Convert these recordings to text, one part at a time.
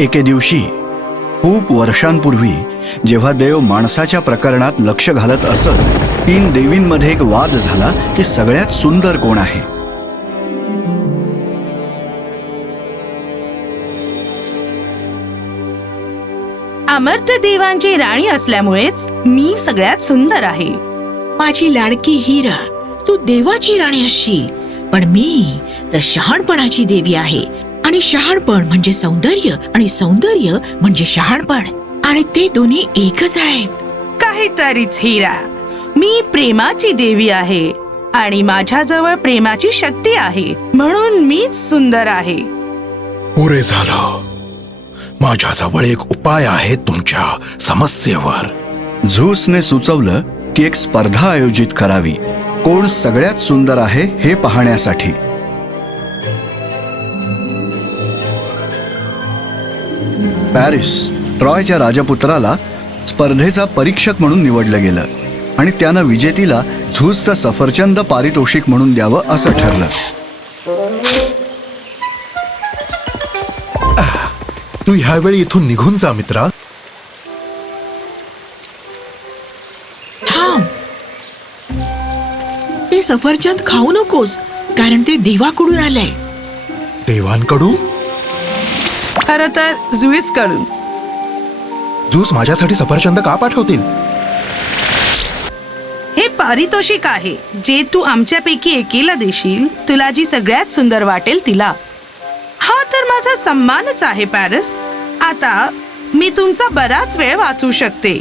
एके दिवशी खूप वर्षांपूर्वी जेव्हा देव माणसाच्या प्रकरणात लक्ष घालत असत, 3 देवींमध्ये एक वाद झाला की सगळ्यात सुंदर कोण आहे. अमर्त्य देवांची राणी असल्यामुळेच मी सगळ्यात सुंदर आहे. माझी लाडकी हिरा, तू देवाची राणी असशील, पण मी तर शहाणपणाची देवी आहे. आणि शहाणपण म्हणजे सौंदर्य, आणि सौंदर्य म्हणजे शहाणपण, आणि ते दोन्ही एकच आहेत. काहीतरीच हिरा, मी प्रेमाची देवी आहे आणि माझ्याजवळ प्रेमाची शक्ती आहे, म्हणून मीच सुंदर आहे. पुरे झालं. माझ्याजवळ एक उपाय आहे तुमच्या समस्येवर. झूसने सुचवलं की एक स्पर्धा आयोजित करावी, कोण सगळ्यात सुंदर आहे हे पाहण्यासाठी. पॅरिस ट्रॉयच्या राजपुत्राला स्पर्धेचा परीक्षक म्हणून निवडलं गेलं आणि त्यानं विजेतीला झूसचं सफरचंद पारितोषिक म्हणून द्यावं असं ठरलं. तू ह्यावेळी इथून निघून जा मित्रा. थांब, ते सफरचंद खाऊ नकोस, कारण ते देवाकडून आलंय. देवांकडून? खरं तर झुईस कडून. झूस माझ्यासाठी सफरचंद का पाठवतील? हे पारितोषिक आहे जे तू आमच्यापैकी एकीला देशील, तुला जी सगळ्यात सुंदर वाटेल तिला. हा तर माझा सन्मानच आहे पॅरिस. आता मी तुमचा बराच वेळ वाचू शकते.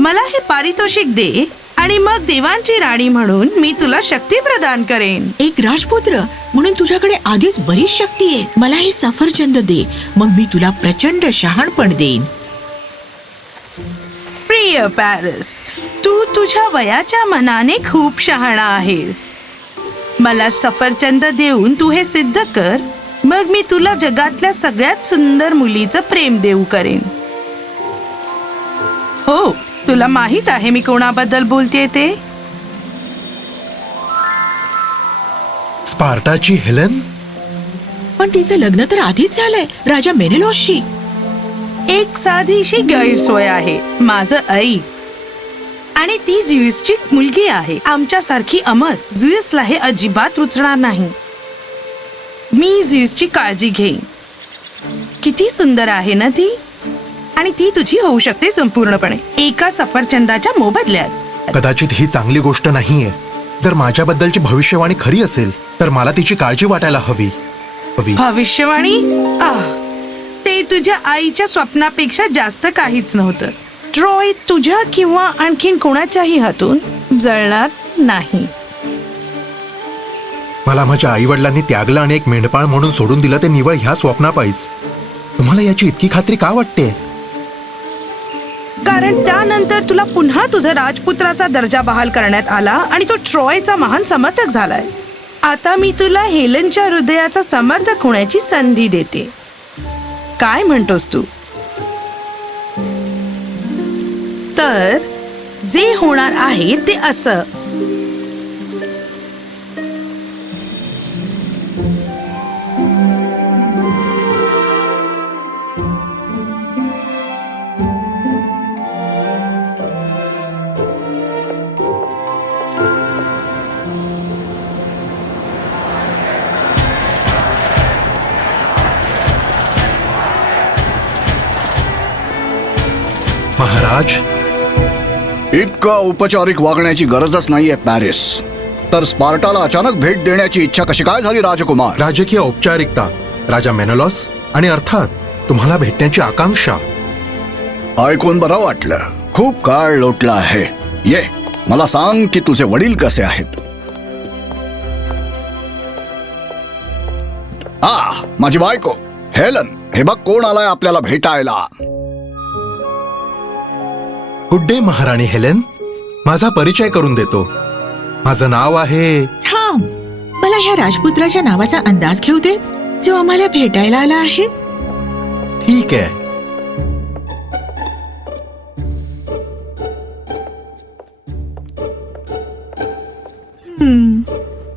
मला हे पारितोषिक दे आणि मग देवांची राणी म्हणून मी तुला शक्ती प्रदान करेन. एक राजपुत्र म्हणून तुझ्याकडे आधीच बरीच शक्ती आहे. मला हे सफरचंद दे, मग मी तुला प्रचंड शहाणपण देईन. प्रिय पॅरिस, तू तुझ्या वयाच्या मनाने खूप शहाणा आहेस. मला सफरचंद देऊन तू हे सिद्ध कर, मग मी तुला जगातल्या सगळ्यात सुंदर मुलीचं प्रेम देऊ करेन. हो, तुला माहित आहे मी कोणाबद्दल बोलतेय ते? स्पार्टाची हेलेन? पण तिचं लग्न तर आधीच झालंय राजा मेनेलॉसशी. एक साधीशी गैरसोय आहे. माझं आई आणि ती झुईसची मुलगी आहे. आमच्यासारखी अमर. झुईसला हे अजिबात रुचणार नाही. मी झुईसची काळजी घेईन. किती सुंदर आहे ना ती, आणि ती तुझी होऊ शकते संपूर्णपणे एका सफरचंदाच्या मोबदल्यात. कदाचित ही चांगली गोष्ट नाहीये. जर माझ्याबद्दलची भविष्यवाणी खरी असेल तर मला तिची काळजी वाटायला हवी. भविष्यवाणी? ते तुझ्या आईच्या स्वप्नापेक्षा जास्त काहीच नव्हतं. ट्रॉय तुझ्या किंवा आणखीन कोणाच्याही हातून जळणार नाही. मला माझ्या आई वडिलांनी त्यागलं आणि एक मेंढपाळ म्हणून सोडून दिलं, ते निवळ ह्या स्वप्नापायीच. तुम्हाला याची इतकी खात्री का वाटते? कारण त्यानंतर तुला पुन्हा तुझा राजपुत्राचा दर्जा बहाल करण्यात आला आणि तो ट्रॉयचा महान समर्थक झालाय. आता मी तुला हेलेनच्या हृदयाचा समर्थक होण्याची संधी देते. काय म्हणतोस तू? तर जे होणार आहे ते असं. महाराज, इतका औपचारिक वागण्याची गरजच नाहीये पॅरिस. तर स्पार्टाला अचानक भेट देण्याची इच्छा कशी काय झाली राजकुमार? राजकीय औपचारिकता, राजा मेनेलॉस, आणि अर्थात तुम्हाला भेटण्याची आकांक्षा. ऐकून बरं वाटलं. खूप काळ लोटला आहे. ये, मला सांग की तुझे वडील कसे आहेत? माझी बायको हेलन. हे बघ कोण आलाय आपल्याला भेटायला. गुड डे महाराणी हेलेन. माझा परिचय करून देतो. माझं नाव आहे. थांब, मला ह्या राजपुत्राच्या नावाचा अंदाज घेऊ दे जो आम्हाला भेटायला आला आहे. ठीक आहे.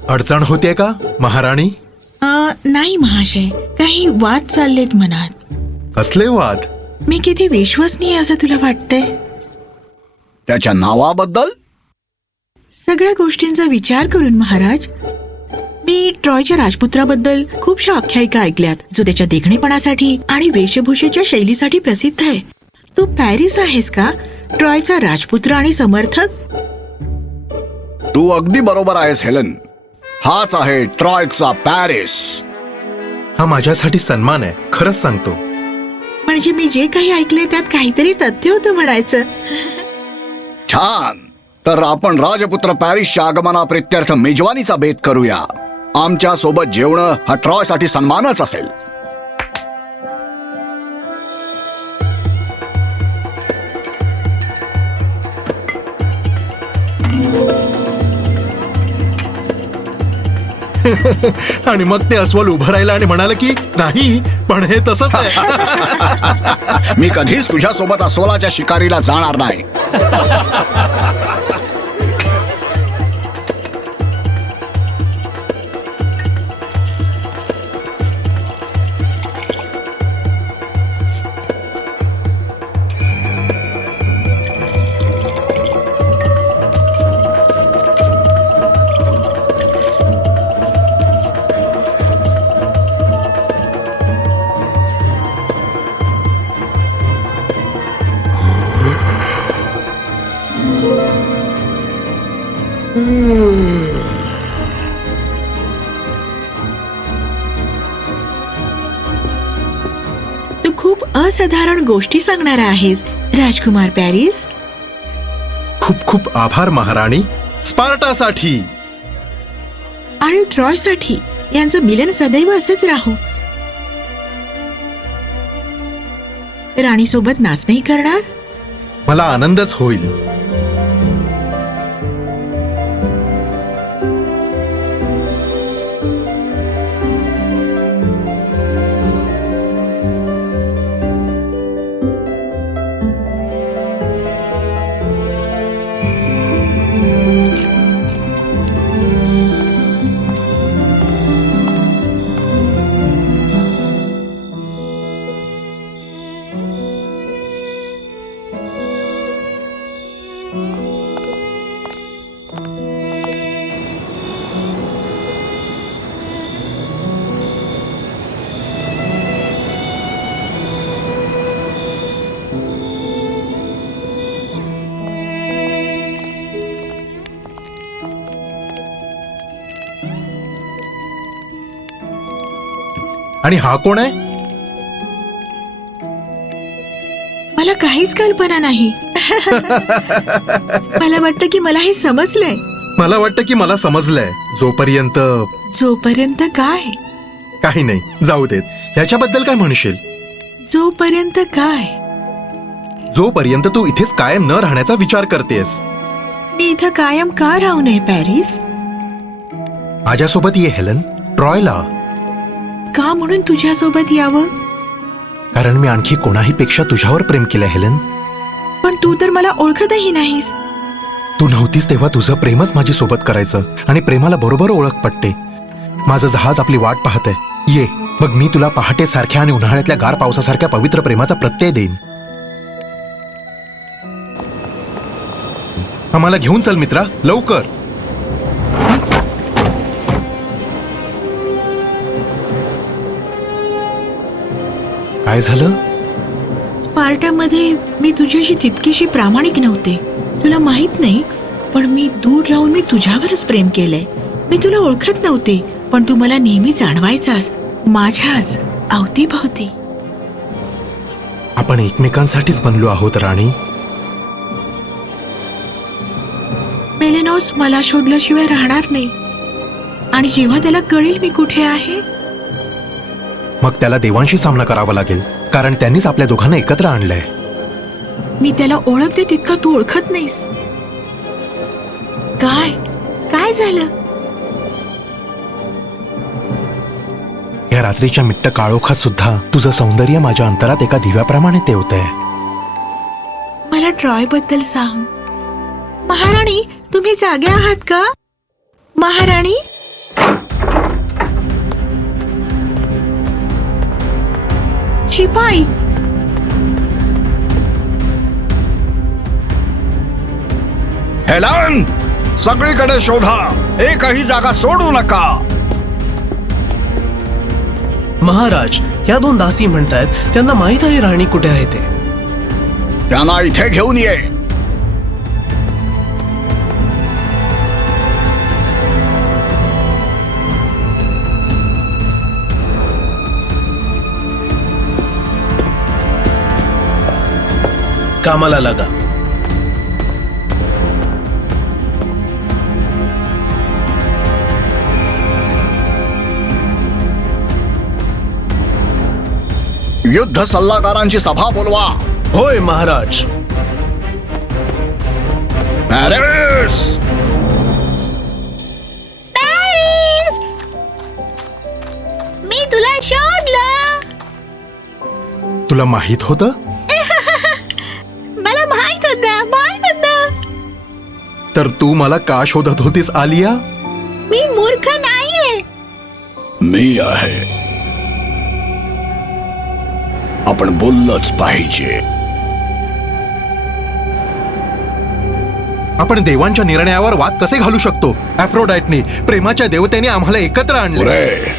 अडचण होते का महाराणी? नाही महाशय, काही वाद चाललेत मनात. कसले वाद? मी किती विश्वसनीय असं तुला वाटतंय? त्याच्या नावाबद्दल? सगळ्या गोष्टींचा विचार करून महाराज, मी ट्रॉयच्या राजपुत्राबद्दल खूपशा आख्यायिका ऐकल्यात, जो त्याच्या देखणेपणासाठी आणि वेशभूषेच्या शैलीसाठी प्रसिद्ध आहे. तू पॅरिस आहेस का, ट्रॉयचा राजपुत्र आणि समर्थक? तू अगदी बरोबर आहेस हेलन. हाच आहे ट्रॉयचा पॅरिस. हा माझ्यासाठी सन्मान आहे, खरंच सांगतो. म्हणजे मी जे काही ऐकले त्यात काहीतरी तथ्य होतं म्हणायचं. छान. तर आपण राजपुत्र पॅरिसच्या आगमनाप्रित्यर्थ मेजवानीचा बेत करूया. आमच्या सोबत जेवणं हा ट्रॉय साठी सन्मानच असेल. आणि मग ते अस्वल उभं राहिलं आणि म्हणाले की नाही, पण हे तसंच आहे. मी कधीच तुझ्या सोबत अस्वलाच्या शिकारीला जाणार नाही. तू खूप असाधारण गोष्टी सांगणारा आहेस राजकुमार पॅरिस. खूप खूप आभार महाराणी. स्पार्टासाठी आणि ट्रॉयसाठी यांचं मिलन सदैव असंच राहू. राणीसोबत नाचणंही करणार? मला आनंदच होईल. आणि हा कोण आहे? मला काहीच कल्पना नाही. मला वाटतं की मला हे समजलंय. मला वाटतं की मला समजलंय. जोपर्यंत काय? काही नाही, जाऊ देत. ह्याच्याबद्दल काय म्हणशील? जोपर्यंत काय? जोपर्यंत तू इथेच कायम न राहण्याचा विचार करतेस. मी इथं कायम का राहू नये पॅरिस? माझ्यासोबत ये हेलन, ट्रॉयला. का म्हणून तुझ्यासोबत यावं? कारण मी आणखी कोणाही पेक्षा तुझ्यावर प्रेम केलंय हेलन. पण तू तर मला ओळखतही नाहीस. तू नव्हतीस तेव्हा तुझं प्रेमच माझी सोबत करायचं आणि प्रेमाला बरोबर ओळख पटते. माझं जहाज आपली वाट पाहतंय. ये, मग मी तुला पहाटे सारख्या आणि उन्हाळ्यातल्या गार पावसासारख्या पवित्र प्रेमाचा प्रत्यय देईन. आम्हाला घेऊन चल मित्रा, लवकर. काय झालं? स्पार्टामध्ये मी तुझ्याशी तितकीशी प्रामाणिक नव्हते. तुला माहित नाही, पण मी दूर राहून मी तुझ्यावरच प्रेम केलंय. मी तुला ओळखत नव्हते, पण तू मला नेहमी जाणवायचास माझ्याच अवतीभवती. आपण एकमेकांसाठीच बनलो आहोत राणी. मेलेनॉस मला शोधल्याशिवाय राहणार नाही. आणि जेव्हा त्याला कळेल मी कुठे आहे, मग त्याला देवांशी सामना करावा लागेल, कारण त्यांनीच आपल्या दोघांना एकत्र आणलंय. मी त्याला ओळखते तितका तू ओळखत नाहीस. काय काय झालं? या रात्रीच्या मिट्ट काळोखात सुद्धा तुझं सौंदर्य माझ्या अंतरात एका दिव्याप्रमाणे तेवतंय. मला ट्रॉय बद्दल सांग. महाराणी, तुम्ही जागे आहात का? महाराणी, शिपाई, हेलन, सगळीकडे शोधा, एकही जागा सोडू नका. महाराज, या 2 दासी म्हणतायत त्यांना माहित आहे राणी कुठे आहे ते. त्यांना इथे घेऊन ये. कामाला लागा. युद्ध सल्लागारांची सभा बोलवा. होय महाराज. पॅरिस, मी तुला शोधलं. तुला माहित होतं? मला माहित होतं. तर तू मला का शोधत होतीस आलिया? मी मूर्ख नाहीये. मी आहे. आपण बोललंच पाहिजे. आपण देवांच्या निर्णयावर वाद कसे घालू शकतो? ॲफ्रोडाइटने, प्रेमाच्या देवतेने आम्हाला एकत्र आणले. पुरे,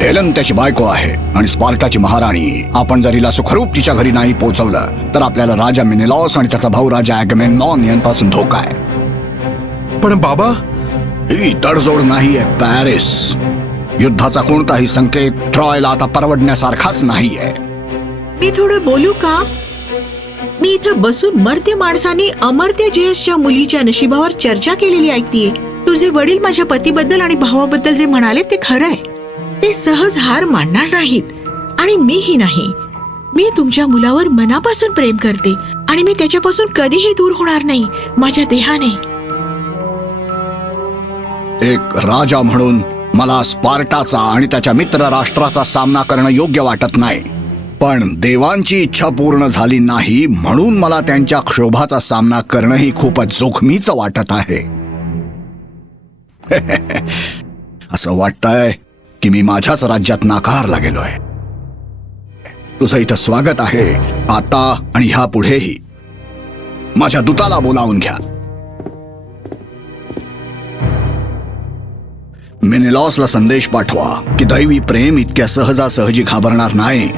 हेलन त्याची बायको आहे आणि स्पार्टाची महाराणी. आपण जर हिला सुखरूप तिच्या घरी नाही पोहोचवलं तर आपल्याला राजा मेनेलॉस आणि त्याचा भाऊ राजा ॲगमेमनॉन यांपासून धोका आहे. पण बाबा, ही तडजोड नाहीये पॅरिस. युद्धाचा कोणताही संकेत ट्रॉयला आता परवडण्यासारखाच नाहीये. मी थोडं बोलू का? मी इथं बसून मर्त्य माणसाने अमर्त्य जेसच्या मुलीच्या नशिबावर चर्चा केलेली ऐकतीये. तुझे वडील माझ्या पतीबद्दल आणि भावाबद्दल जे म्हणाले ते खरं आहे. ते सहज हार मानणार नाहीत आणि मीही नाही. मी तुमच्या मुलावर मनापासून प्रेम करते आणि मी त्याच्यापासून कधीही दूर होणार नाही माझ्या देहाने. एक राजा म्हणून मला स्पार्टाचा आणि त्याच्या मित्र राष्ट्राचा सामना करणं योग्य वाटत नाही. पण देवांची इच्छा पूर्ण झाली नाही म्हणून मला त्यांच्या क्षोभाचा सामना करणंही खूपच जोखमीचं वाटत आहे. असं वाटतंय की मी माझ्याच राज्यात नाकारला गेलोय. तुझं इथं स्वागत आहे आता आणि ह्या पुढेही. माझ्या दूताला बोलावून घ्या. मेनेलॉसला संदेश पाठवा की दैवी प्रेम इतक्या सहजासहजी घाबरणार नाही.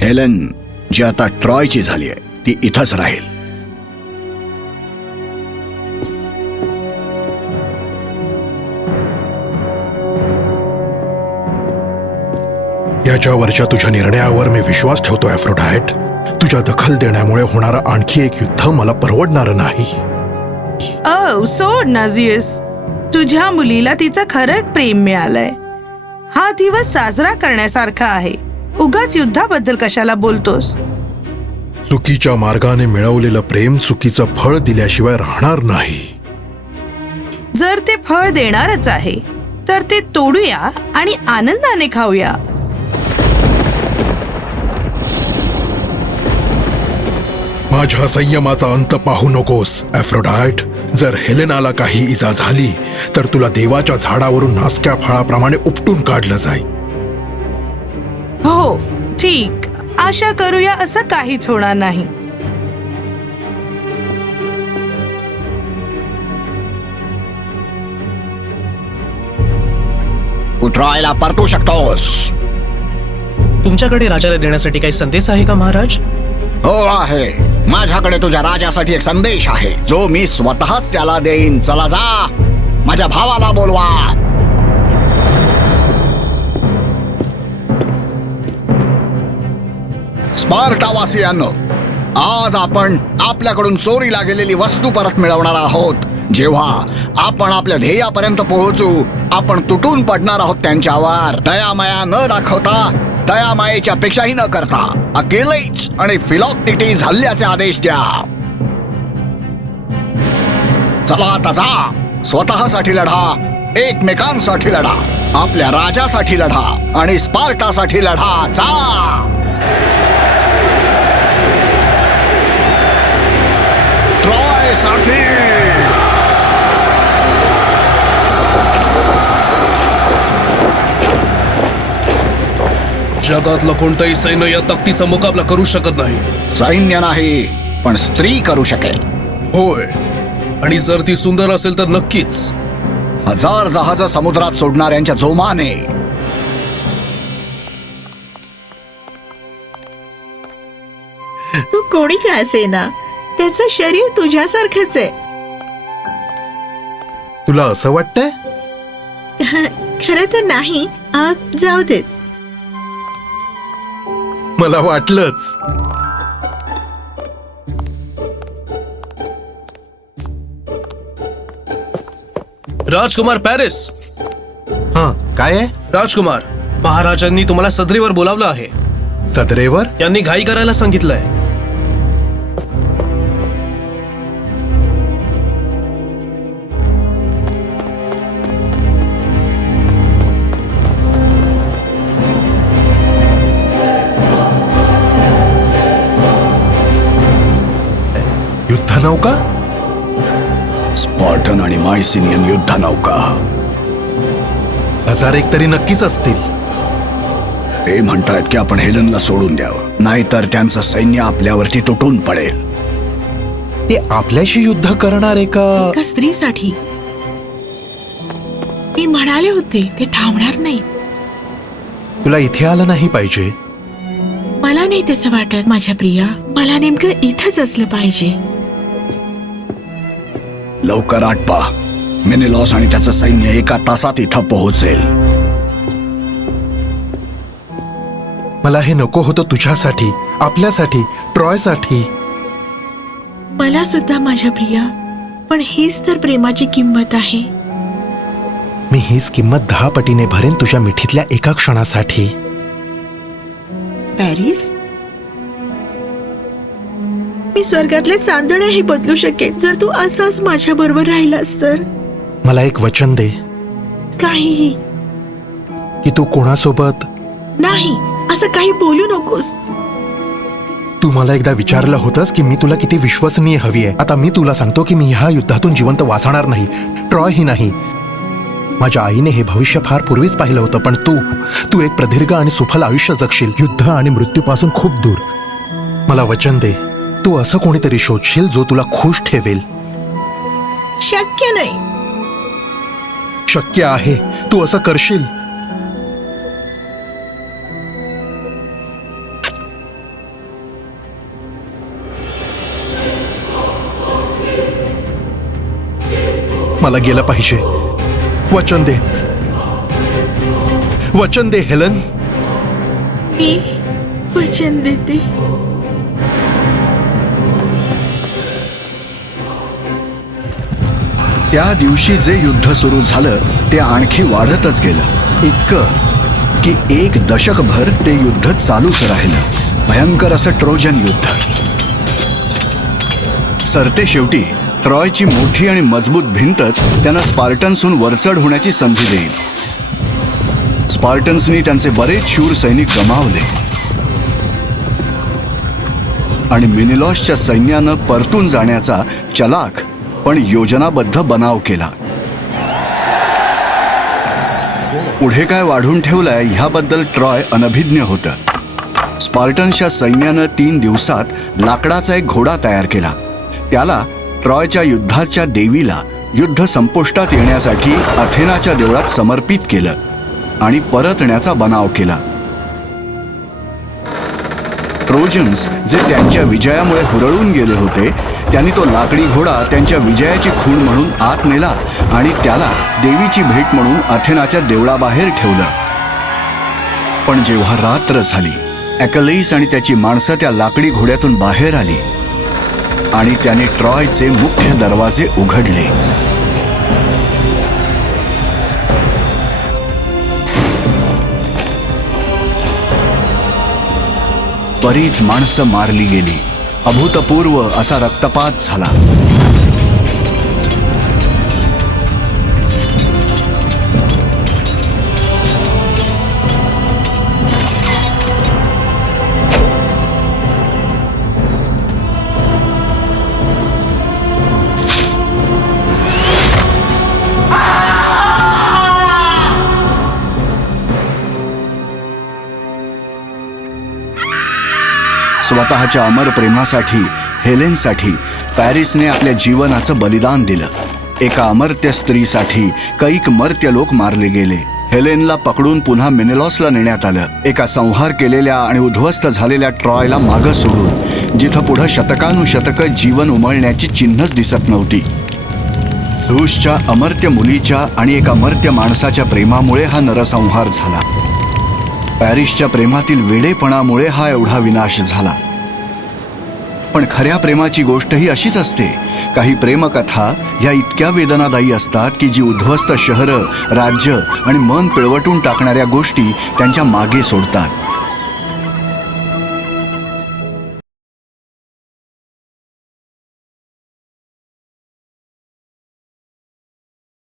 हेलन जी आता ट्रॉयची झाली आहे ती इथंच राहील. याच्यावरच्या तुझ्या निर्णयावर मी विश्वास ठेवतो ॲफ्रोडाइट. तुझ्या दखल देण्यामुळे होणारं आणखी एक युद्ध मला परवडणार नाही. सोड ना झ्यूस. तुझ्या मुलीला तिचं खरं प्रेम मिळालंय. हा दिवस साजरा करण्यासारखा आहे. उगाच युद्धाबद्दल कशाला बोलतोस? चुकीच्या मार्गाने मिळवलेलं प्रेम चुकीचं फळ दिल्याशिवाय राहणार नाही. जर ते फळ देणारच आहे तर ते तोडूया आणि आनंदाने खाऊया. माझ्या संयमाचा अंत पाहू नकोस ॲफ्रोडाइट. जर हेलेनाला काही इजा झाली तर तुला देवाच्या झाडावरून नासक्या फळाप्रमाणे उपटून काढलं जाईल. हो ठीक, आशा करूया असं काहीच होणार नाही. तू ट्रॉयला परतू शकतोस. तुमच्याकडे राजाला देण्यासाठी काही संदेश आहे का महाराज? हो आहे. माझ्याकडे तुझ्या राजासाठी एक संदेश आहे जो मी स्वतःच त्याला देईन. चला जा, माझ्या भावाला बोलवा. स्पार्टावासियांनो, आज आपण आपल्याकडून चोरीला गेलेली वस्तू परत मिळवणार आहोत. जेव्हा आपण आपल्या ध्येयापर्यंत पोहोचू आपण तुटून पडणार आहोत त्यांच्यावर. दयामाया न दाखवता, दयामायेच्या पेक्षाही न करता अकेलेच आणि फिलॉक्टिटीज हल्ल्याचे आदेश द्या. चला आता जा. स्वतःसाठी लढा, एकमेकांसाठी लढा, आपल्या राजासाठी लढा आणि स्पार्टासाठी लढा. जा. ट्रॉय साठी. जगातलं कोणतंही सैन्य या ताकदीचा मुकाबला करू शकत नाही. सैन्य नाही पण स्त्री करू शकेल. होय, आणि जर ती सुंदर असेल तर नक्कीच. 1000 जहाज समुद्रात सोडणाऱ्यांच्या जोमाने. तू कोणी का असेना, त्याचं शरीर तुझ्यासारखंच आहे. तुला असं वाटतंय? खरं तर नाही. जाऊ देत. मला वाटलंच. राजकुमार पॅरिस. हा, काय आहे? राजकुमार, महाराजांनी तुम्हाला सदरेवर बोलावलं आहे. सदरेवर? त्यांनी घाई करायला सांगितलंय. युद्धनौका? स्पार्टन आणि मायसिनियन युद्धनौका. 1001 तरी नक्कीच असतील. ते म्हणतायत की आपण हेलनला सोडून द्यावं, नाहीतर त्यांचं सैन्य आपल्यावरती तुटून पडेल. ते आपल्याशी युद्ध करणार आहे का? एका स्त्रीसाठी मी म्हणाले होते ते थांबणार नाही. तुला इथे आलं नाही पाहिजे. मला नाही तसं वाटत माझ्या प्रिया. मला नेमकं इथंच असलं पाहिजे. लवकर आटपा. मेनेलॉस आणि त्याचं सैन्य 1 तासात इथं पोहोचेल. मला हे नको होतं तुझ्यासाठी, आपल्यासाठी, ट्रॉयसाठी. मला सुद्धा माझ्या प्रिया, पण हीच तर प्रेमाची किंमत आहे. मी हीच किंमत 10 पटीने भरेन तुझ्या मिठीतल्या एका क्षणासाठी. पॅरिस, मी स्वर्गातले चांदणेही बदलू शकेन जर तू असाच माझ्या बरोबर राहिलास तर. मला एक वचन दे काहीही की तू कोणासोबत. नाही, असं काही बोलू नकोस. तू मला एकदा विचारलं होतंस की मी तुला किती विश्वसनीय हवी आहे. आता मी तुला सांगतो की मी ह्या युद्धातून जिवंत वाचणार नाही, ट्रॉय ही नाही. माझ्या आईने हे भविष्य फार पूर्वीच पाहिलं होतं, पण तू एक प्रदीर्घ आणि सुफल आयुष्य जगशील, युद्ध आणि मृत्यूपासून खूप दूर. मला वचन दे, तू असं कोणीतरी शोधशील जो तुला खुश ठेवेल. शक्य नाही. शक्य आहे, तू असं करशील. मला गेलं पाहिजे. वचन दे, वचन दे हेलन. मी वचन देते. त्या दिवशी जे युद्ध सुरू झालं ते आणखी वाढतच गेलं. इतकं की 1 दशकभर ते युद्ध चालूच राहिलं. भयंकर असं ट्रोजन युद्ध. सरते शेवटी ट्रॉयची मोठी आणि मजबूत भिंतच त्यांना स्पार्टन्सहून वरचढ होण्याची संधी देईल. स्पार्टन्सनी त्यांचे बरेच शूर सैनिक गमावले आणि मेनेलॉसच्या सैन्यानं परतून जाण्याचा चलाख पण योजनाबद्ध बनाव केला. पुढे काय वाढून ठेवलंय ह्याबद्दल ट्रॉय अनभिज्ञ होतं. स्पार्टन्सच्या सैन्यानं 3 दिवसात लाकडाचा एक घोडा तयार केला. त्याला ट्रॉयच्या युद्धाच्या देवीला युद्ध संपुष्टात येण्यासाठी अथेनाच्या देवळात समर्पित केलं आणि परतण्याचा बनाव केला. ट्रोजन्स जे त्यांच्या विजयामुळे हुरळून गेले होते, त्यांनी तो लाकडी घोडा त्यांच्या विजयाची खूण म्हणून आत नेला आणि त्याला देवीची भेट म्हणून अथेनाच्या देवळाबाहेर ठेवलं. पण जेव्हा रात्र झाली, ॲकलेईस आणि त्याची माणसं त्या लाकडी घोड्यातून बाहेर आली आणि त्याने ट्रॉयचे मुख्य दरवाजे उघडले. बरीच माणसं मारली गेली. अभूतपूर्व असा रक्तपात झाला. स्वतःच्या अमर प्रेमासाठी, हेलेनसाठी पॅरिसने आपल्या जीवनाचं बलिदान दिलं. एका अमर्त्य स्त्रीसाठी कैक मर्त्य लोक मारले गेले. हेलेनला पकडून पुन्हा मेनेलॉसला नेण्यात आलं. एका संहार केलेल्या आणि उद्ध्वस्त झालेल्या ट्रॉयला मागं सोडून, जिथं पुढं शतकानुशतकं जीवन उमळण्याची चिन्हच दिसत नव्हती. झ्यूसच्या अमर्त्य मुलीच्या आणि एका मर्त्य माणसाच्या प्रेमामुळे हा नरसंहार झाला. पॅरिसच्या प्रेमातील वेडेपणामुळे हा एवढा विनाश झाला. पण खऱ्या प्रेमाची गोष्ट ही अशीच असते. काही प्रेमकथा ह्या इतक्या वेदनादायी असतात की जी उद्ध्वस्त शहरं, राज्य आणि मन पिळवटून टाकणाऱ्या गोष्टी त्यांच्या मागे सोडतात.